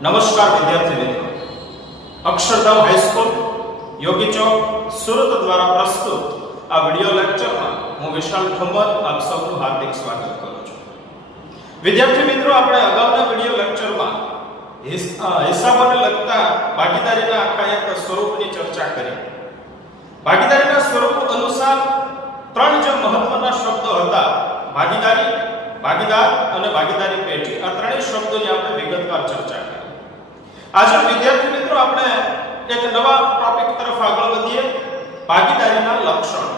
નમસ્કાર વિદ્યાર્થી મિત્રો, અક્ષરધામ હાઈસ્કૂલ યોગી ચોક સુરત દ્વારા પ્રસ્તુત આ વિડિયો લેક્ચરમાં હું વિશાલ ઠુમર આપ સૌનું હાર્દિક સ્વાગત કરું છું. વિદ્યાર્થી મિત્રો, આપણે અગાઉના વિડિયો લેક્ચરમાં હિસાબોને લગતા ભાગીદારીના આખા એક સ્વરૂપની ચર્ચા કરી. ભાગીદારીના સ્વરૂપ અનુસાર ત્રણ જે મહત્વના શબ્દો હતા, ભાગીદારી, ભાગીદાર અને ભાગીદારી પેઢી, આ ત્રણેય શબ્દોની આપણે વિગતવાર ચર્ચા કરી. આજે વિદ્યાર્થી મિત્રો આપણે એક નવા ટોપિક તરફ આગળ વધીએ, ભાગીદારીના લક્ષણો.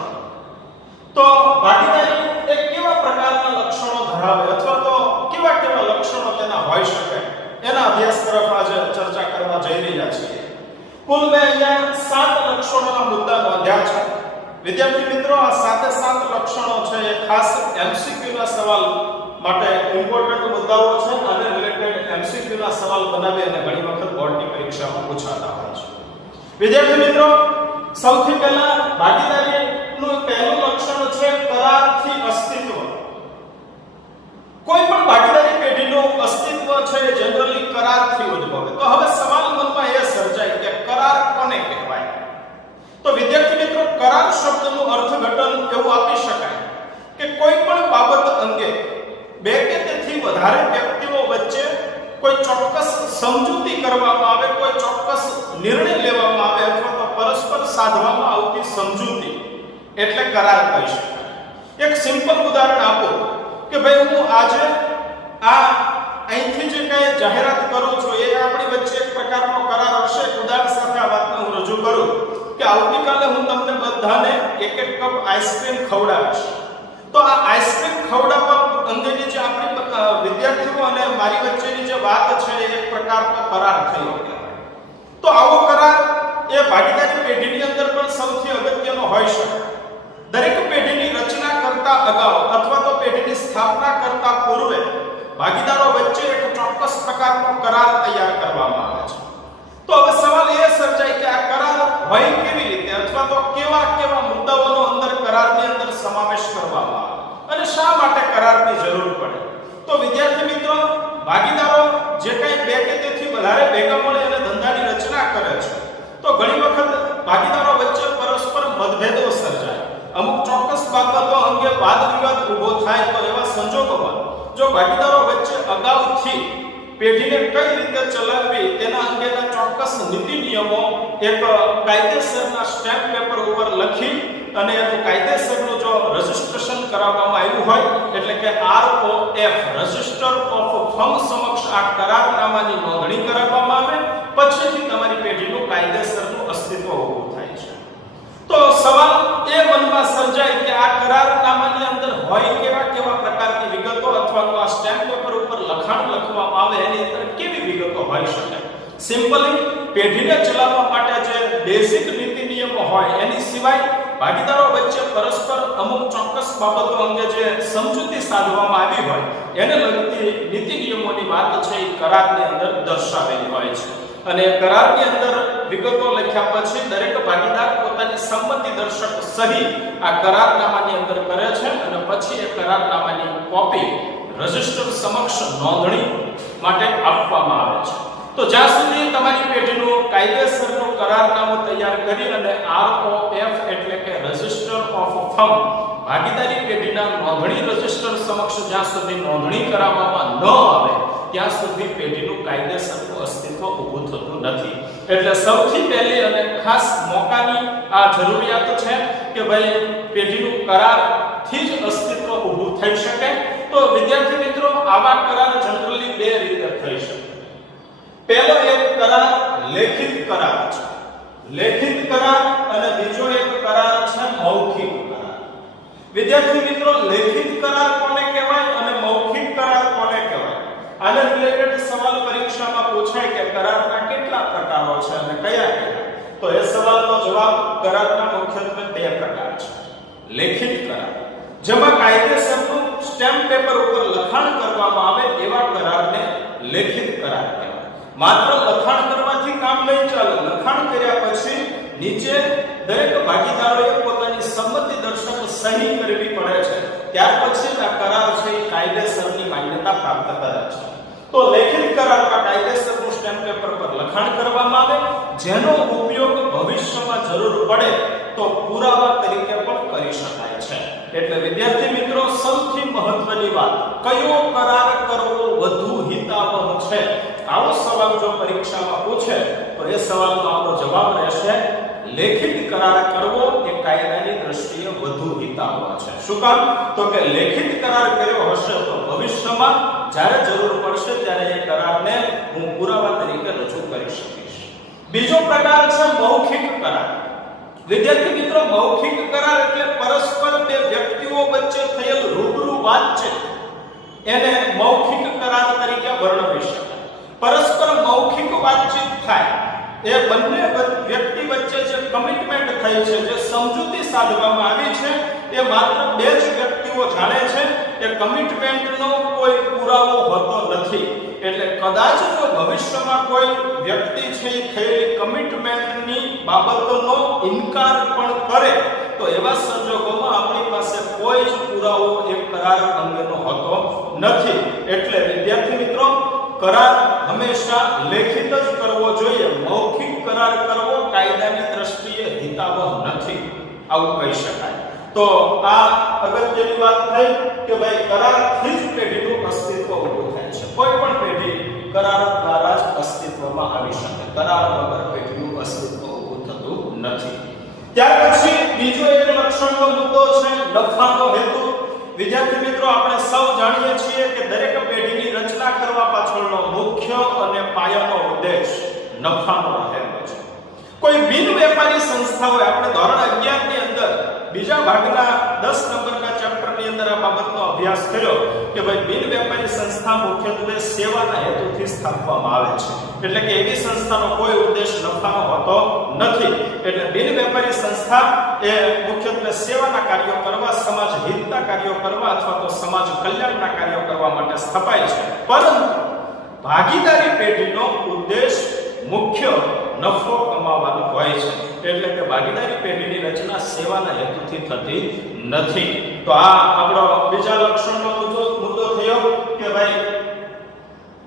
તો ભાગીદારી એ કેવા પ્રકારના લક્ષણો ધરાવે અથવા તો કેવા લક્ષણો તેના હોઈ શકે એના અભ્યાસ તરફ આજે ચર્ચા કરવા જઈ રહ્યા છીએ. કુલ મેં અહીંયા 7 લક્ષણોના મુદ્દા નોંધ્યા છે. વિદ્યાર્થી મિત્રો, આ 7 લક્ષણો છે એ ખાસ એમસીક્યુ ના સવાલ માટે ઇમ્પોર્ટન્ટ મુદ્દાઓ છે અને રિલેટેડ એમસીક્યુ ના સવાલ બનાવી અને ઘણી વખત બોર્ડની પરીક્ષામાં પૂછાતા હોય છે. વિદ્યાર્થી મિત્રો, સૌથી પહેલા ભાગીદારીનું પહેલું લક્ષણ છે કરારથી અસ્તિત્વ. કોઈ પણ ભાગીદારી પેઢીનું અસ્તિત્વ છે એ જનરલી કરારથી ઉદ્ભવે. તો હવે સવાલ મનમાં એ સર્જાય કે કરાર કોને કહેવાય? તો વિદ્યાર્થી મિત્રો, કરાર શબ્દનું અર્થઘટન એવું આપી શકાય કે કોઈ પણ બાબત અંગે બે કે તેથી વધારે વ્યક્તિઓ વચ્ચે કોઈ ચોક્કસ સમજૂતી કરવામાં આવે, કોઈ ચોક્કસ નિર્ણય લેવામાં આવે અથવા તો પરસ્પર સાધવામાં આવતી સમજૂતી એટલે કરાર કહી શકાય. એક સિમ્પલ ઉદાહરણ આપો કે ભાઈ હું આજે અહીંથી જે કઈ જાહેરાત કરું છું એ આપણી વચ્ચે એક પ્રકારનો કરાર હશે. ઉદાહરણ સાથે આ વાતને હું રજૂ કરું કે આવતીકાલે હું તમને બધાને એક કપ આઈસ્ક્રીમ ખવડાવીશ. તો આ આઈસ્ક્રીમ ખવડાવવા અંગેની જે આપણી વિદ્યાર્થીઓ અને મારી વચ્ચેની જે વાત છે એ એક પ્રકારનો કરાર થયો. તો આવો કરાર એ ભાગીદારી પેઢીની અંદર પણ સૌથી અગત્યનો હોઈ શકે. દરેક પેઢીની રચના કરતા અગાઉ અથવા તો પેઢીની સ્થાપના કરતા પૂર્વે ભાગીદારો વચ્ચે એક ચોક્કસ પ્રકારનો કરાર તૈયાર કરવામાં આવે છે. તો હવે સવાલ એ સર્જાય કે આ કરાર હોય કેવી રીતે અથવા તો કેવા મુદ્દાઓનો અંદર કરારની અંદર સમાવેશ કરવામાં આવે અને શા માટે કરારની જરૂર પડે? તો વિદ્યાર્થી મિત્રો, ભાગીદારો જે કંઈ બે કે તેથી વધારે ભેગા મળી અને ધંધાની રચના કરે છે તો ઘણી વખત ભાગીદારો વચ્ચે પરસ્પર મતભેદો સર્જાય. અમુક ચોક્કસ બાબતો અંગે વાદ વિવાદ ઊભો થાય તો એવા સંજોગોમાં જો ભાગીદારો વચ્ચે અગાઉથી પેઢીને કઈ રીતે ચલાવવી તેના અંગેના ચોક્કસ નીતિ નિયમો એક કાયદેસરના સ્ટેમ્પ પેપર ઉપર લખી અને એનું કાયદેસરનું જો રજિસ્ટ્રેશન કરાવવામાં આવ્યું હોય એટલે કે ROF રજિસ્ટર ઓફ ફર્મ સમક્ષ આ કરારનામાની નોંધણી કરાવવામાં આવે, પછીથી તમારી પેઢીનું કાયદેસરનું અસ્તિત્વ ઊભું થાય છે. તો સવાલ એ મનમાં સર્જાય કે આ કરારનામાની અંદર હોય કેવા પ્રકારની વિગતો અથવા તો આ સ્ટેમ્પ પેપર ઉપર લખાણ લખવામાં આવે એની અંદર કેવી વિગતો હોઈ શકે? સિમ્પલી પેઢીને ચલાવવા માટે જે બેઝિક નીતિ નિયમો હોય એની સિવાય ભાગીદારો વચ્ચે પરસ્પર અમુક ચોક્કસ બાબતો અંગે જે સમજૂતી સાધવામાં આવી હોય એને લગતી નીતિ નિયમોની વાત છે એ કરારની અંદર દર્શાવેલી હોય છે. અને કરારની અંદર વિગતો લખ્યા પછી દરેક ભાગીદાર પોતાની સંમતિ દર્શક સહી આ કરારનામાની અંદર કરે છે અને પછી એ કરારનામાની કોપી રજિસ્ટર સમક્ષ નોંધણી માટે આપવામાં આવે છે. તો જ્યાં સુધી તમારી પેઢીનું કાયદેસરનું કરારનામું તૈયાર કરી અને ROF એટલે કે રજિસ્ટર ઓફ ફર્મ ભાગીદારી પેઢીના નોંધણી રજિસ્ટર સમક્ષ જ્યાં સુધી નોંધણી કરાવવામાં ન આવે ત્યાં સુધી પેઢીનું કાયદેસરનું અસ્તિત્વ ઊભું થતું નથી. એટલે સૌથી પહેલી અને ખાસ મોકાની આ જરૂરિયાત છે કે ભાઈ પેઢીનું કરારથી જ અસ્તિત્વ ઊભું થઈ શકે. તો વિદ્યાર્થી મિત્રો, આવા કરાર જનરલી બે રીતે થઈ શકે. પહેલો એક કરાર લેખિત કરાર છે. લેખિત કરાર અને બીજો એક કરાર છે મૌખિક કરાર. વિદ્યાર્થી મિત્રો, લેખિત કરાર કોને કહેવાય અને મૌખિક કરાર કોને કહેવાય? આને રિલેટેડ સવાલ પરીક્ષામાં પૂછાય કે કરારના કેટલા પ્રકારો છે અને કયા? તો એ સવાલનો જવાબ કરારના મુખ્યત્વે બે પ્રકાર છે. લેખિત કરાર જેમાં કાયદેસરનું સ્ટેમ્પ પેપર ઉપર લખાણ કરવામાં આવે એવા કરારને લેખિત કરાર કહેવાય. માત્ર લખાણ કરવાથી કામ નહીં ચાલે. લખાણ કર્યા પછી નીચે દરેક ભાગીદારોએ પોતાની સંમતિ દર્શક સહી કરવી પડે છે. ત્યાર પછી આ કરાર છે એ કાયદેસરની માન્યતા પ્રાપ્ત કરે છે. તો લેખિત કરારમાં કાયદેસરનું સ્ટેમ્પ જાણ કરવામાં આવે, જેનો ઉપયોગ ભવિષ્યમાં જરૂર પડે તો પુરાવા તરીકે પણ કરી શકાય છે. એટલે વિદ્યાર્થી મિત્રો, સૌથી મહત્વની વાત, કયો કરાર કરવો વધુ હિતાવહ છે? આવો સવાલ જો પરીક્ષામાં પૂછે તો એ સવાલનો આપણો જવાબ રહેશે લેખિત કરાર કરવો એ કાયદાની દ્રષ્ટિએ વધુ હિતાવહ છે. શું કામ? તો કે લેખિત કરાર કર્યો હશે તો ભવિષ્યમાં જ્યારે જરૂર પડશે ત્યારે એ કરારને હું પુરાવા તરીકે રજૂ કરી શકીશ. બીજો પ્રકાર છે મૌખિક કરાર. વિદ્યાર્થી મિત્રો, મૌખિક કરાર એટલે પરસ્પર બે વ્યક્તિઓ વચ્ચે થયેલ રૂબરૂ વાતચીત, એને મૌખિક કરાર તરીકે વર્ણવી શકાય. પરસ્પર મૌખિક વાતચીત થાય, એ બંને વ્યક્તિ વચ્ચે જે કમિટમેન્ટ થઈ છે, જે સમજૂતી સાધવામાં આવી છે, એ માત્ર બે જ વ્યક્તિઓ જાણે છે. એ કમિટમેન્ટનો કોઈ પુરાવો હોતો નથી. એટલે કદાચ જો ભવિષ્યમાં કોઈ વ્યક્તિ છે એ થયેલી કમિટમેન્ટની બાબતનો ઇનકાર પણ કરે તો એવા સંજોગોમાં આપણી પાસે કોઈ જ પુરાવો એ કરાર અંગેનો હોતો નથી. એટલે વિદ્યાર્થી મિત્રો, કરાર હંમેશા લેખિત જ કરવો જોઈએ. મૌખિક કરાર કરવો કાયદાની દ્રષ્ટિએ હિતાવહ નથી, આવું કહી શકાય. તો આ અગત્યની વાત થઈ કે ભાઈ કરારથી જ પેઢીનું અસ્તિત્વ ઊભું થાય છે. કોઈ પણ પેઢી કરાર દ્વારા જ અસ્તિત્વમાં આવી શકે. કરાર વગર પેઢીનું અસ્તિત્વ ઊભું થતું નથી. ત્યાર પછી બીજો એક લક્ષણનો મુદ્દો છે નફાનો હેતુ. વિદ્યાર્થી મિત્રો, આપણે સૌ જાણીએ છીએ કે દરેક પેઢીની રચના કરવા પાછળનો મુખ્ય અને પાયાનો ઉદ્દેશ નફાનો રહેલો છે. કોઈ બિન વેપારી સંસ્થાઓ, આપણે ધોરણ 11 ની અંદર બીજા ભાગના 10 નંબરના ચેપ્ટરની અંદર આ બાબતનો અભ્યાસ કર્યો કે ભાઈ બિન વેપારી સંસ્થા મુખ્યત્વે સેવાના હેતુથી સ્થાપવામાં આવે છે. એટલે કે એવી સંસ્થાનો કોઈ ઉદ્દેશ નફાનો હોતો નથી. એટલે બિન વેપારી સંસ્થા એ મુખ્યત્વે સેવાના કાર્યો કરવા, સમાજ હિતના કાર્યો કરવા અથવા તો સમાજ કલ્યાણના કાર્યો કરવા માટે સ્થપાય છે. પરંતુ ભાગીદારી પેઢીનો ઉદ્દેશ મુખ્ય નફો કમાવાનો હોય છે. એટલે કે ભાગીદારી પેઢીની રચના સેવાના હેતુથી થતી નથી. તો આ આપણો બીજા લક્ષણનો મુદ્દો થયો કે ભાઈ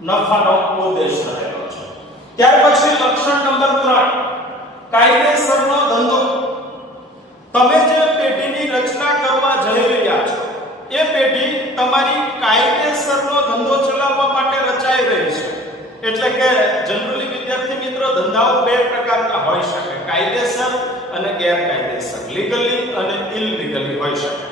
નફાનો ઉદ્દેશ રહેલો છે. ત્યાર પછી લક્ષણ નંબર 3, કાયદેસરનો ધંધો. તમે જે પેઢીની રચના કરવા જઈ રહ્યા છો એ પેઢી તમારી કાયદેસરનો ધંધો ચલાવવા માટે રચાઈ રહી છે. એટલે કે જનરલી વિદ્યાર્થી મિત્રો, ધંધાઓ બે પ્રકારના હોઈ શકે, કાયદેસર અને ગેરકાયદેસર, લીગલી અને ઇલીગલી હોઈ શકે.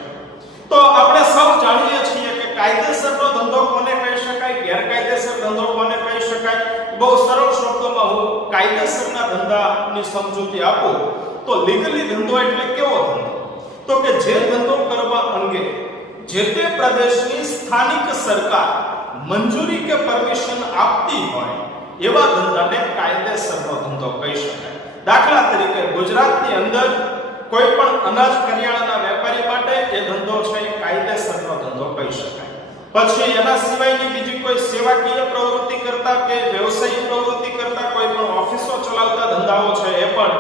તો આપણે સૌ જાણીએ છીએ કે કાયદેસરનો ધંધો કોને કહી શકાય, ગેરકાયદેસર ધંધો કોને કહી શકાય. બહુ સરળ શબ્દોમાં હું કાયદેસરના ધંધાની સમજૂતી આપું તો લીગલી ધંધો એટલે કેવો ધંધો? તો કે જે ધંધો કરવા અંગે જે તે પ્રદેશની સ્થાનિક સરકાર મંજૂરી કે પરમિશન આપતી હોય એવા ધંધાને કાયદેસરનો ધંધો કહી શકાય. દાખલા તરીકે ગુજરાતની અંદર કોઈ પણ અનાજ કરિયાણાના વેપારી માટે એ ધંધો છે એ કાયદેસરનો ધંધો કહી શકાય. પછી એના સિવાયની બીજી કોઈ સેવાકીય પ્રવૃત્તિ કરતા કે વ્યવસાયિક પ્રવૃત્તિ કરતા કોઈ પણ ઓફિસો ચલાવતા ધંધાઓ છે એ પણ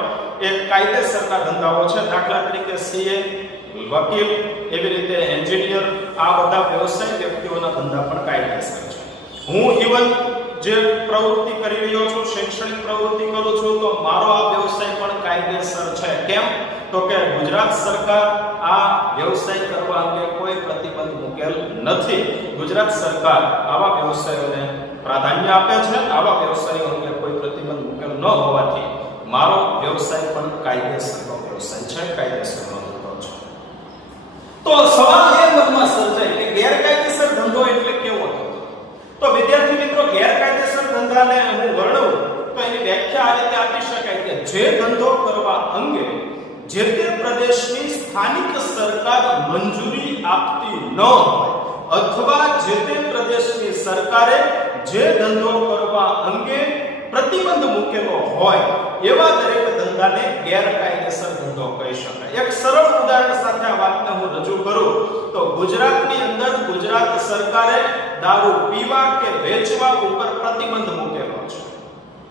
એક કાયદેસરના ધંધાઓ છે. દાખલા તરીકે સીએ, વકીલ, એવી રીતે એન્જિનિયર, આ બધા વ્યવસાયિક વ્યક્તિઓના ધંધા પણ કાયદેસર છે. હું ઇવન જે પ્રવૃત્તિ કરી રહ્યો છું, શૈક્ષણિક પ્રવૃત્તિ કરું છું, તો મારો આ વ્યવસાય પણ કાયદેસર છે. કેમ? તો કે ગુજરાત સરકાર આ વ્યવસાય કરવા અંગે કોઈ પ્રતિબંધ મૂકેલ નથી. ગુજરાત સરકાર આવા વ્યવસાયોને પ્રાધાન્ય આપે છે. આવા વ્યવસાયો અંગે કોઈ પ્રતિબંધ મૂકેલ ન હોવાથી મારો વ્યવસાય પણ કાયદેસરનો વ્યવસાય છે, કાયદેસરનો ધંધો છે. તો સવાલ એ મનમાં સર્જાય કે ગેરકાયદેસર ધંધો એટલે કેવો ધંધો? તો વિદ્યાર્થી મિત્રો, ગેરકાયદેસર ધંધાને હું વર્ણવું તો એની વ્યાખ્યા આ રીતે આપી શકાય કે જે ધંધો કરવા અંગે જે તે પ્રદેશની સ્થાનિક સરકાર મંજૂરી આપતી ન હોય અથવા જે તે પ્રદેશની સરકારે જે ધંધો કરવા અંગે પ્રતિબંધ મૂકેલો હોય એવા દરેક ધંધાને ગેરકાયદેસર ધંધો કહી શકાય. એક સરળ ઉદાહરણ સાથે આ વાતને હું રજૂ કરું તો ગુજરાતની અંદર ગુજરાત સરકારે દારૂ પીવા કે વેચવા ઉપર પ્રતિબંધ મૂકેલો છે.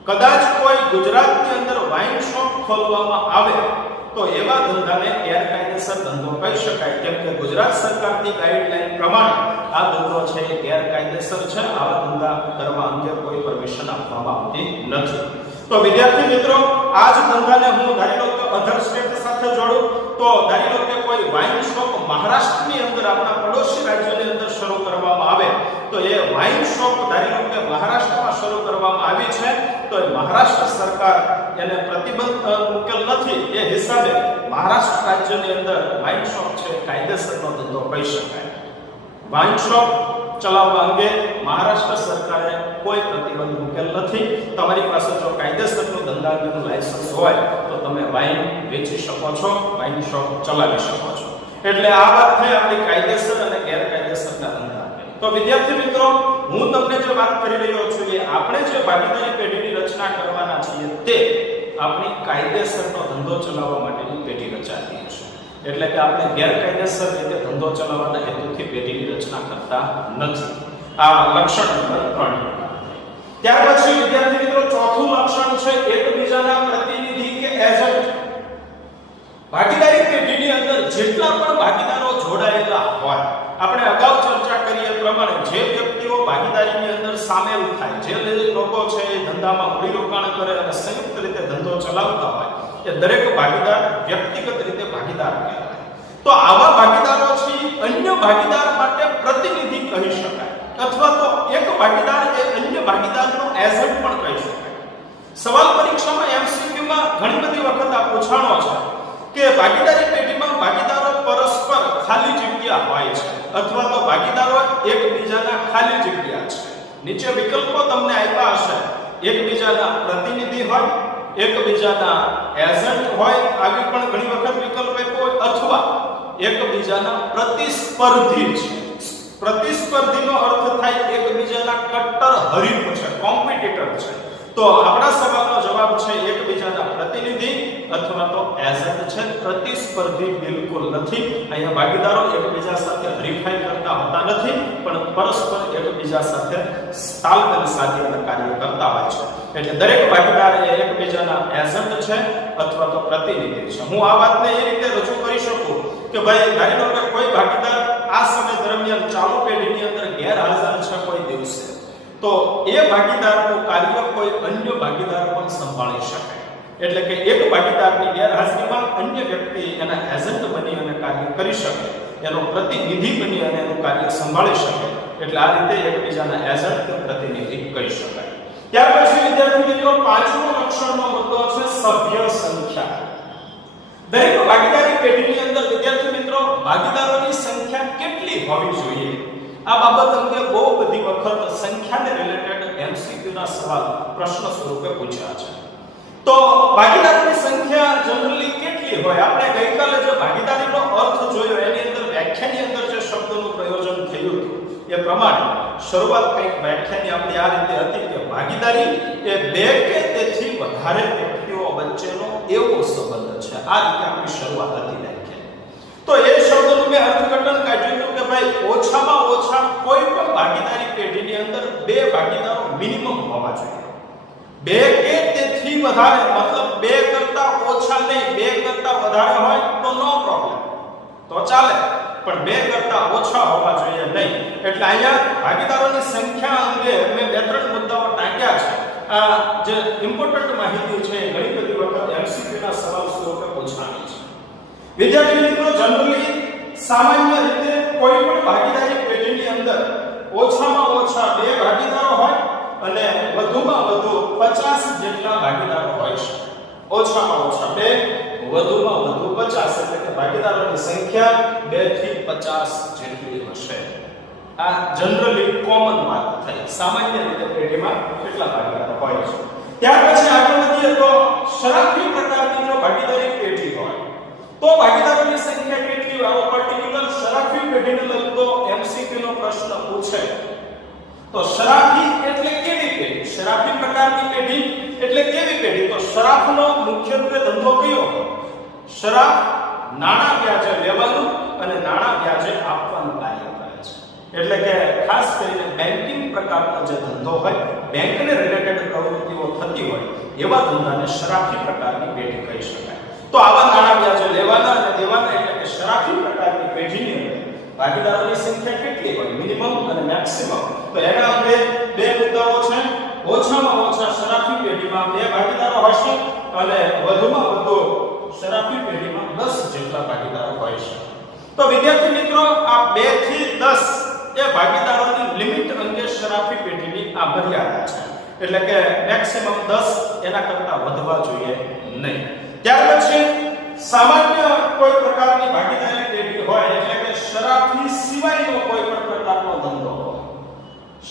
કદાચ કોઈ ગુજરાતની અંદર વાઇન શોપ ખોલવામાં આવે તો એવા ધંધાને ગેરકાયદેસર ધંધો કહી શકાય. કેમ કે ગુજરાત સરકારની ગાઈડલાઈન પ્રમાણે આ ધંધો છે એ ગેરકાયદેસર છે. આવા ધંધા કરવા અંગે કોઈ પરમિશન આપવામાં આવતી નથી. તો વિદ્યાર્થી મિત્રો આ જ ધંધાને હું ધારી લો કે અધર સ્ટેટ સાથે જોડું તો ધારી લો કે કોઈ વાઇન શોપ મહારાષ્ટ્રની અંદર આપણા પડોશી રાજ્યની અંદર શરૂ કરવામાં આવે તો એ વાઇન શોપ ધારી લો કે મહારાષ્ટ્રમાં શરૂ કરવામાં આવી છે તો એ મહારાષ્ટ્ર સરકાર એને પ્રતિબંધ મુકેલ નથી એ હિસાબે મહારાષ્ટ્ર રાજ્યની અંદર વાઇન શોપ છે કાયદેસરનો ધંધો કહી શકાય. વાઇન શોપ ચલાવવા અંગે મહારાષ્ટ્ર સરકારે કોઈ પ્રતિબંધ મૂકેલ નથી. તમારી પાસે જો કાયદેસરનું ધંધા અંગેનું લાયસન્સ હોય તો તમે વાઇન વેચી શકો છો, વાઇન શોપ ચલાવી શકો છો. એટલે આ વાત થઈ આપણી કાયદેસર અને ગેરકાયદેસરના ધંધા. તો વિદ્યાર્થી મિત્રો હું તમને જે વાત કરી રહ્યો છું કે આપણે જે ભાગીદારી પેઢીની રચના કરવાના છીએ તે આપણી કાયદેસરનો ધંધો ચલાવવા માટેની પેઢી રચાતી છે. એટલે કે આપણે ગેરકાયદેસર રીતે ધંધો ચલાવવાના હેતુથી પેઢીની રચના કરતા નથી. આ લક્ષણ નંબર 3. ત્યાર પછી વિદ્યાર્થી મિત્રો ચોથું લક્ષણ છે એકબીજાના પ્રતિનિધિ કે એજન્ટ. ભાગીદારી પેઢીની અંદર જેટલા પણ ભાગીદારો જોડાયેલા હોય આપણે અગાઉ ચર્ચા કરી એ પ્રમાણે જે વ્યક્તિઓ ભાગીદારીની અંદર સામેલ થાય, જે લોકો છે એ ધંધામાં મૂડીરોકાણ કરે અને સંયુક્ત રીતે ધંધો ચલાવતા હોય એ દરેક ભાગીદાર વ્યક્તિગત રીતે ભાગીદાર કહેવાય. તો આવા ભાગીદારો છે અન્ય ભાગીદાર માટે પ્રતિનિધિ કહી શકાય અથવા તો એક ભાગીદાર એ અન્ય ભાગીદારનો એજન્ટ પણ કહી શકાય. સવાલ પરીક્ષામાં MCQ માં ઘણી બધી વખત આ પૂછાણો છે કે ભાગીદારી પેઢીમાં ભાગીદારો પરસ્પર ખાલી જગ્યા હોય છે અથવા તો ભાગીદારો એકબીજાના ખાલી જગ્યા છે. નીચે વિકલ્પો તમને આપ્યા હશે. એકબીજાના પ્રતિનિધિ હોય, એકબીજાના એજન્ટ હોય, આવી પણ ઘણી વખત વિકલ્પ આપ્યો હોય, અથવા એકબીજાના પ્રતિસ્પર્ધી છે. પ્રતિસ્પર્ધીનો અર્થ થાય એકબીજાના કટ્ટર હરીફ છે, કોમ્પિટિટર છે. તો આપણા સવાલનો જવાબ છે એકબીજાના પ્રતિનિધિ અથવા તો એજન્ટ છે. પ્રતિસ્પર્ધી બિલકુલ નથી. અહીંયા ભાગીદારો એકબીજા સાથે હરીફાઈ કરતા હોતા નથી પણ પરસ્પર એકબીજા સાથે તાલમેલ સાધી અને કાર્ય કરતા હોય છે. એટલે દરેક ભાગીદાર એ એકબીજાના એજન્ટ છે અથવા તો પ્રતિનિધિ છે. હું આ વાતને એ રીતે રજૂ કરી શકું કે ભાઈ ધારી લો કે કોઈ ભાગીદાર આ સમય દરમિયાન ચાલુ પેઢીની અંદર ગેરહાજર છે કોઈ દિવસે તો એ ભાગીદારનું કાર્ય કોઈ અન્ય ભાગીદાર પણ સંભાળી શકે. એટલે કે એક ભાગીદારની ગેરહાજરીમાં અન્ય વ્યક્તિ એના એજન્ટ બની અને કાર્ય કરી શકે, એનો પ્રતિનિધિ બની અને એનું કાર્ય સંભાળી શકે. એટલે આ રીતે એકબીજાના એજન્ટ કે પ્રતિનિધિ કહી શકાય. ત્યાર પછી વિદ્યાર્થી મિત્રો પાંચમો લક્ષણનો મુદ્દો છે સભ્ય સંખ્યા. દરેક ભાગીદારી પેઢીની અંદર વિદ્યાર્થી મિત્રો ભાગીદારોની સંખ્યા કેટલી હોવી જોઈએ આ બાબત અંગે બહુ બધી વખત સંખ્યાને રિલેટેડ MCQ ના સવાલ પ્રશ્ન સ્વરૂપે પૂછ્યા છે. તો ભાગીદારોની સંખ્યા જનરલી કેટલી હોય? આપણે ગઈકાલે જે ભાગીદારીનો અર્થ જોયો એની અંદર વ્યાખ્યાની અંદર જે શબ્દનું પ્રયોજન થયું હતું એ પ્રમાણે શરૂઆત કંઈક વ્યાખ્યાની આપણી આ રીતે હતી કે ભાગીદારી એ બે કે તેથી વધારે વ્યક્તિઓ વચ્ચેનો એવો સંબંધ છે. આ રીતે આપણી શરૂઆત હતી વ્યાખ્યા. તો એ શબ્દનું મેં અર્થઘટન કાઢ્યું કે ભાઈ ઓછામાં ઓછા કોઈ પણ ભાગીદારી પેઢીની અંદર બે ભાગીદારો મિનિમમ હોવા જોઈએ. બે કે તેથી વધારે મતલબ બે કરતા ઓછા નહીં, બે કરતા વધારે હોય તો નો પ્રોબ્લેમ, તો ચાલે, પણ બે કરતા ઓછા હોવા જોઈએ નહીં. એટલે અહીંયા ભાગીદારોની સંખ્યા અંગે મેં બે ત્રણ મુદ્દાઓ ટાંક્યા છે. આ જે ઇમ્પોર્ટન્ટ માહિતી છે ઘણી બધી વખત MCQ ના સવાલ સ્વરૂપે પૂછાણી છે. વિદ્યાર્થી મિત્રો જનરલી સામાન્ય રીતે કોઈ પણ ભાગીદારી પેઢીની અંદર ઓછામાં ઓછા બે ભાગીદારો હોય અને વધુમાં વધુ 50 જેટલા ભાગીદારો હોય છે. ઓછામાં ઓછા બે, વધુમાં વધુ 50, એટલે કે ભાગીદારોની સંખ્યા 2 થી 50 જેટલી હશે. આ જનરલી કોમન વાત થઈ. સામાન્ય રીતે પેઢીમાં કેટલા ભાગીદારો હોય છે. ત્યાર પછી આગળ વધીએ તો શરાફી પ્રકારની જો ભાગીદારી પેઢી હોય તો ભાગીદારોની સંખ્યા કેટલી હોય? આવો પર્ટિક્યુલર શરાફી પેઢીને લગતો MCQ નો પ્રશ્ન પૂછે તો શરાફી એટલે કેવી પેઢી? શરાફી પ્રકારની પેઢી એટલે કેવી પેઢી? તો શરાફનો મુખ્યત્વે ધંધો કયો? શરાફ નાણાં વ્યાજે લેવાનું અને નાણાં વ્યાજે આપવાનું કાર્ય કરે છે. એટલે કે ખાસ કરીને બેન્કિંગ પ્રકારનો જે ધંધો હોય, બેંકને રિલેટેડ પ્રવૃત્તિઓ થતી હોય એવા ધંધાને શરાફી પ્રકારની પેઢી કહી શકાય. તો આવા નાણાં વ્યાજે લેવાના અને દેવાના એટલે કે શરાફી પ્રકારની પેઢીની અંદર ભાગીદારોની સંખ્યા કેટલી હોય? મિનિમમ અને મેક્સિમમ. તો એના અંગે બે મુદ્દાઓ છે. ઓછામાં ઓછા શરાફી પેઢીમાં 2 ભાગીદારો હશે અને વધુમાં વધુ શરાફી પેઢીમાં 10 જેટલા ભાગીદારો હોય છે. તો વિદ્યાર્થી મિત્રો આ 2 થી 10 એ ભાગીદારોની લિમિટ અંગે શરાફી પેઢીની આ મર્યાદા છે. એટલે કે મેક્સિમમ 10 એના કરતા વધવા જોઈએ નહીં. ત્યાર પછી સામાન્ય કોઈ પ્રકારની ભાગીદારી પેઢી હોય એટલે કે શરાફી સિવાયનો કોઈ પણ પ્રકારનો ધંધો હોય.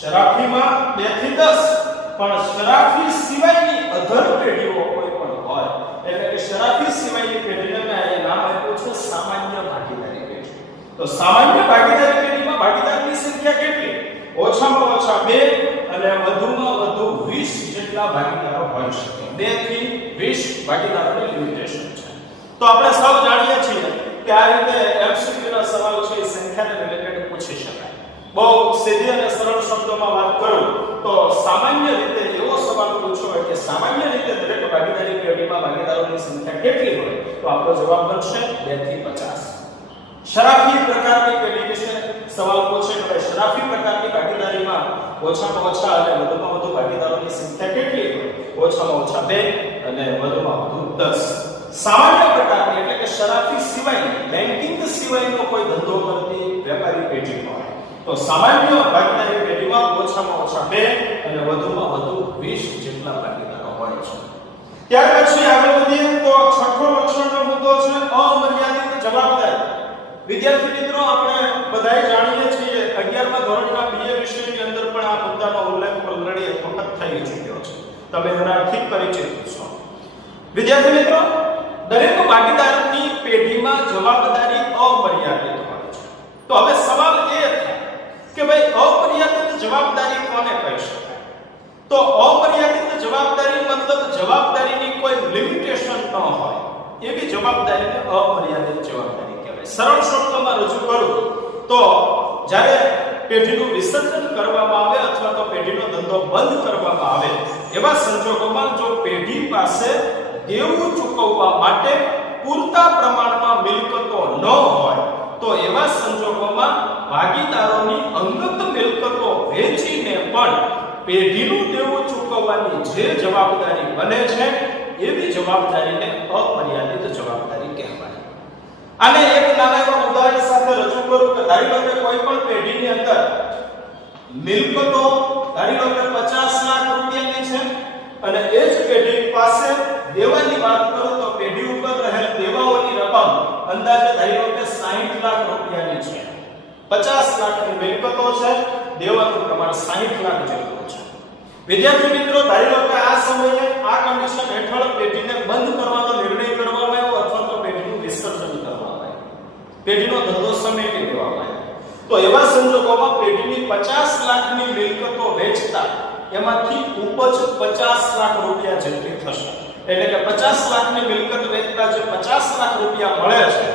શરાફીમાં 2 થી 10 પણ શરાફી સિવાયની અધર પેઢીઓ કોઈ પણ હોય એટલે કે શરાફી સિવાયની પેઢીને મેં અહીં નામ આપ્યું છે સામાન્ય ભાગીદારી પેઢી. તો સામાન્ય ભાગીદારી પેઢીમાં ભાગીદારની સંખ્યા કેટલી? ઓછામાં ઓછા 2 અને વધુમાં વધુ 20 જેટલા ભાગીદારો હોઈ શકે. 2 થી 20 ભાગીદારોની લિમિટેશન છે. તો આપણે સૌ જાણીએ છીએ કે આ રીતે એમસીક્યુ ના સવાલ છે એ સંખ્યાને રિલેટેડ પૂછી શકાય. બહુ સીધી અને સરળ શબ્દોમાં વાત કરું તો સામાન્ય રીતે એવો સવાલ પૂછ્યો હોય કે સામાન્ય રીતે દરેક ભાગીદારી પેઢીમાં ભાગીદારોની સંખ્યા કેટલી હોય તો આપણો જવાબ બનશે 2 થી 50. શરાફી પ્રકારની પેઢી વિશે સવાલ પૂછે કે શરાફી પ્રકારની ભાગીદારીમાં ઓછામાં ઓછા અને વધુમાં વધુ ભાગીદારોની સંખ્યા કેટલી હોય? ઓછામાં ઓછા 2 અને વધુમાં વધુ 10. સામાન્ય પ્રકારની એટલે કે શરાફી સિવાયની બેન્કિંગ સિવાયનો કોઈ ધંધો કરતી વેપારી પેઢી હોય તો સામાન્ય ભાગીદારી પેઢીમાં ઓછામાં ઓછા 2 અને વધુમાં વધુ 20 જેટલા ભાગીદારો હોય છે. ત્યાર પછી આગળ વધીએ તો છઠ્ઠો લક્ષણનો મુદ્દો છે અમર્યાદિત જવાબદારી. વિદ્યાર્થી મિત્રો આપણે બધાએ જાણીએ છીએ 11મા ધોરણના બીએ વિષયની અંદર પણ આ મુદ્દાનો ઉલ્લેખ ઓલરેડી એક વખત થઈ ચૂક્યો છે. તમે એનાથી પરિચિત છો. વિદ્યાર્થી મિત્રો દરેક ભાગીદારની પેઢીમાં જવાબદારી અમર્યાદિત હોય છે. તો હવે સવાલ એ થાય કે ભાઈ અમર્યાદિત જવાબદારી કોને કહી શકાય? તો અમર્યાદિત જવાબદારી મતલબ જવાબદારીની કોઈ લિમિટેશન ન હોય એવી જવાબદારીને અમર્યાદિત જવાબદારી કહેવાય. સરળ શબ્દોમાં રજૂ કરું તો જ્યારે પેઢીનું વિસર્જન કરવામાં આવે અથવા તો પેઢીનો ધંધો બંધ કરવામાં આવે એવા સંજોગોમાં જો પેઢી પાસે દેવું ચૂકવવા માટે પૂરતા પ્રમાણમાં મિલકતો ન હોય તો એવા સંજોગોમાં ભાગીદારોની અંગત મિલકતો વેચીને પણ પેઢીનું દેવું ચૂકવવાની જે જવાબદારી બને છે એવી જવાબદારીને અમર્યાદિત જવાબદારી કહેવાય. આને એક નાના એવા ઉદાહરણ સાથે રજૂ કરું કે ધારી લો કે કોઈ પણ પેઢીની અંદર મિલકતો ધારી લો કે 50 લાખ રૂપિયાની છે અને એ જ પેઢી પાસે દેવાની વાત કરું તો પેઢી ઉપર રહેલ દેવાઓની રકમ અંદાજે ધારી લો કે 60 લાખ રૂપિયાની છે. 50 લાખની મિલકતો છે, દેવાનું પ્રમાણ 60 લાખ જેટલું છે. વિદ્યાર્થી મિત્રો ધારી લો કે આ સમયે આ કન્ડિશન હેઠળ પેઢીને બંધ કરવાનો નિર્ણય કરવામાં આવ્યો અથવા તો પેઢીનું વિસર્જન કરવામાં આવ્યું. પેઢીનો ધંધો સમેટી દેવામાં આવ્યો. તો એવા સંજોગોમાં પેઢીની 50 લાખની મિલકતો વેચતા એમાંથી ઉપજ 50 લાખ રૂપિયા જેટલી થશે. એટલે કે 50 લાખની મિલકત વેચતા જે 50 લાખ રૂપિયા મળે છે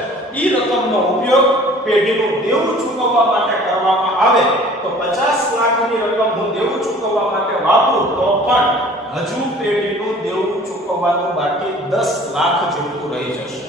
ઈ રકમનો ઉપયોગ પેઢીનું દેવું ચૂકવવા માટે કરવામાં આવે તો 50 લાખની રકમ હું દેવું ચૂકવવા માટે વાપરું તો પણ હજુ પેઢીનું દેવું ચૂકવવાનું બાકી 10 લાખ જેટલું રહી જશે.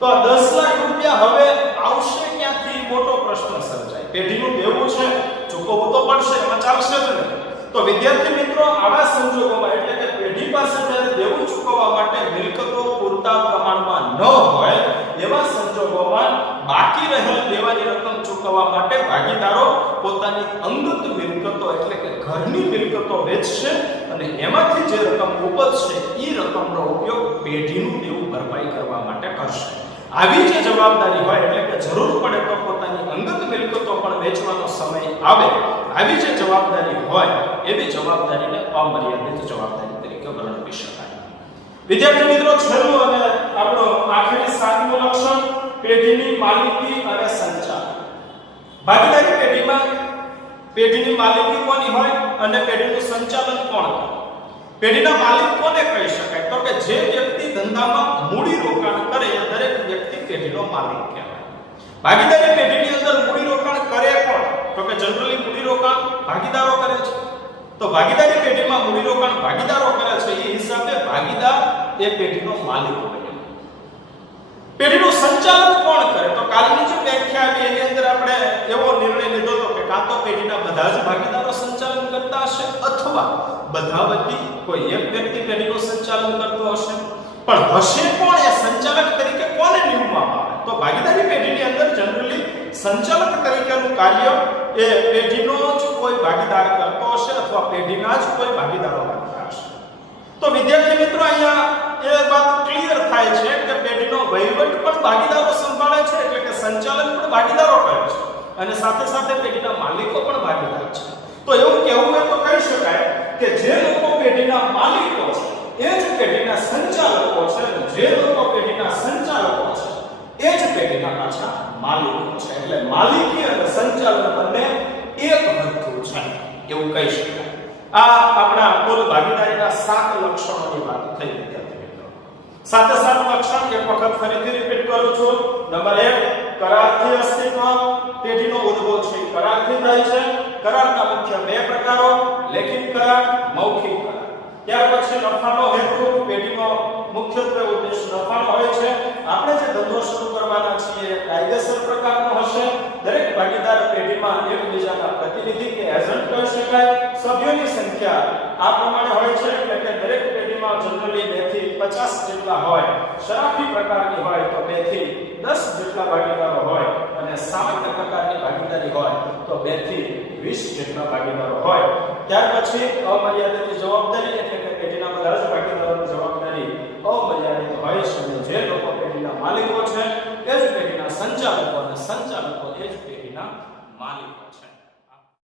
તો આ 10 લાખ રૂપિયા હવે આવશે ક્યાંથી? મોટો પ્રશ્ન સર્જાય. પેઢીનું દેવું છે, ચૂકવવું તો પડશે, એમાં ચાલશે જ નહીં. તો વિદ્યાર્થી મિત્રો આવા સંજોગોમાં એટલે કે પેઢી પાસે જ્યારે દેવું ચૂકવવા માટે મિલકતો પૂરતા પ્રમાણમાં ન હોય એવા સંજોગોમાં બાકી રહેલ દેવાની રકમ ચૂકવવા માટે ભાગીદારો પોતાની અંગત મિલકતો એટલે કે ઘરની મિલકતો વેચશે અને એમાંથી જે રકમ ઉપજશે એ રકમનો ઉપયોગ પેઢીનું દેવું ભરપાઈ કરવા માટે કરશે. આવી જે જવાબદારી હોય એટલે કે જરૂર પડે તો પોતાની અંગત મિલકતો પણ વેચવાનો સમય આવે આવી જે જવાબદારી હોય એવી જવાબદારીને અમર્યાદિત જવાબદારી તરીકે વર્ણવી શકાય. વિદ્યાર્થી મિત્રો છેલ્લું અને આપણો આખરી 7મું લક્ષણ પેઢીની માલિકી અને સંચાલન. ભાગીદારી પેઢીમાં પેઢીની માલિકી કોની હોય અને પેઢીનું સંચાલન કોણ કરે? પેઢીના માલિક કોને કહી શકાય? તો કે જે વ્યક્તિ ધંધામાં મૂડી રોકાણ કરે એ દરેક વ્યક્તિ પેઢીનો માલિક કહેવાય. ભાગીદારી પેઢીની અંદર મૂડી રોકાણ કરે કોણ? તો કે જનરલી મૂડી રોકાણ ભાગીદારો કરે છે. તો ભાગીદારી પેઢીમાં મૂડી રોકાણ ભાગીદારો કરે છે એ હિસાબે ભાગીદાર એ પેઢીનો માલિક બને. પેઢીનું સંચાલન કોણ કરે? તો કાલની જે વ્યાખ્યા આવી એની અંદર આપણે એવો નિર્ણય લીધો હતો કે કાં તો પેઢીના બધા જ ભાગીદારો સંચાલન કરતા હશે અથવા બધા વતી કોઈ એક વ્યક્તિ પેઢીનું સંચાલન કરતો હશે. પણ હશે કોણ? એ સંચાલક તરીકે કોને નિમવામાં આવે? તો ભાગીદારી પેઢીની અંદર જનરલી સંચાલક તરીકેનું કાર્ય એ પેઢીનો જ કોઈ ભાગીદાર કરતો હશે અથવા પેઢીના જ કોઈ ભાગીદારો કરતા હશે. તો વિદ્યાર્થી મિત્રો અહીંયા એ વાત ક્લિયર થાય છે કે પેઢીનો વહીવટ પણ ભાગીદારો સંભાળે છે, એટલે કે સંચાલન પણ ભાગીદારો કરે છે અને સાથે સાથે પેઢીના માલિકો પણ ભાગીદાર છે. તો એવું કહેવું હોય તો કહી શકાય કે જે લોકો પેઢીના માલિકો છે એ જ પેઢીના સંચાલકો છે અને જે લોકો પેઢીના સંચાલકો છે એ જ પેઢીના પાછા માલિકો છે. એટલે માલિકી અને સંચાલન બંને એક વસ્તુ છે એવું કહી શકાય. આ આપણા કુલ ભાગીદારીના 7 લક્ષણોની વાત થઈ વિદ્યાર્થી મિત્રો. 7 લક્ષણ એક વખત ફરીથી રિપીટ કરું છું. નંબર 1, કરારથી અસ્તિત્વ. પેઢીનો ઉદ્ભવ છે કરારથી થાય છે. કરારના મુખ્ય 2 પ્રકારો, લેખિત કરાર, મૌખિક કરાર. ત્યાર પછી નફાનો હેતુ. પેઢીનો મુખ્યત્વે ઉદ્દેશ નફાનો હોય છે. આપણે જે ધંધો શરૂ કરવાના છીએ કાયદેસર પ્રકારનો હશે. દરેક ભાગીદાર પેઢીમાં એકબીજાના પ્રતિનિધિ કે એજન્ટ કહી શકાય. સભ્યોની સંખ્યા આ પ્રમાણે હોય છે એટલે કે દરેક પેઢીમાં જનરલી 2 થી 50 જેટલા હોય. શરાફી પ્રકારની હોય તો 2 થી 10 જેટલા ભાગીદારો હોય અને સામાન્ય પ્રકારની ભાગીદારી હોય તો 2 થી 20 જેટલા ભાગીદારો હોય. ત્યાર પછી અમર્યાદિત જવાબદારી એટલે કે પેઢીના બધા જ ભાગીદારોની જવાબદારી અમર્યાદિત હોય છે અને જે લોકો પેઢીના માલિકો છે એ જ પેઢીના સંચાલકો અને સંચાલકો એ જ પેઢીના માલિકો છે.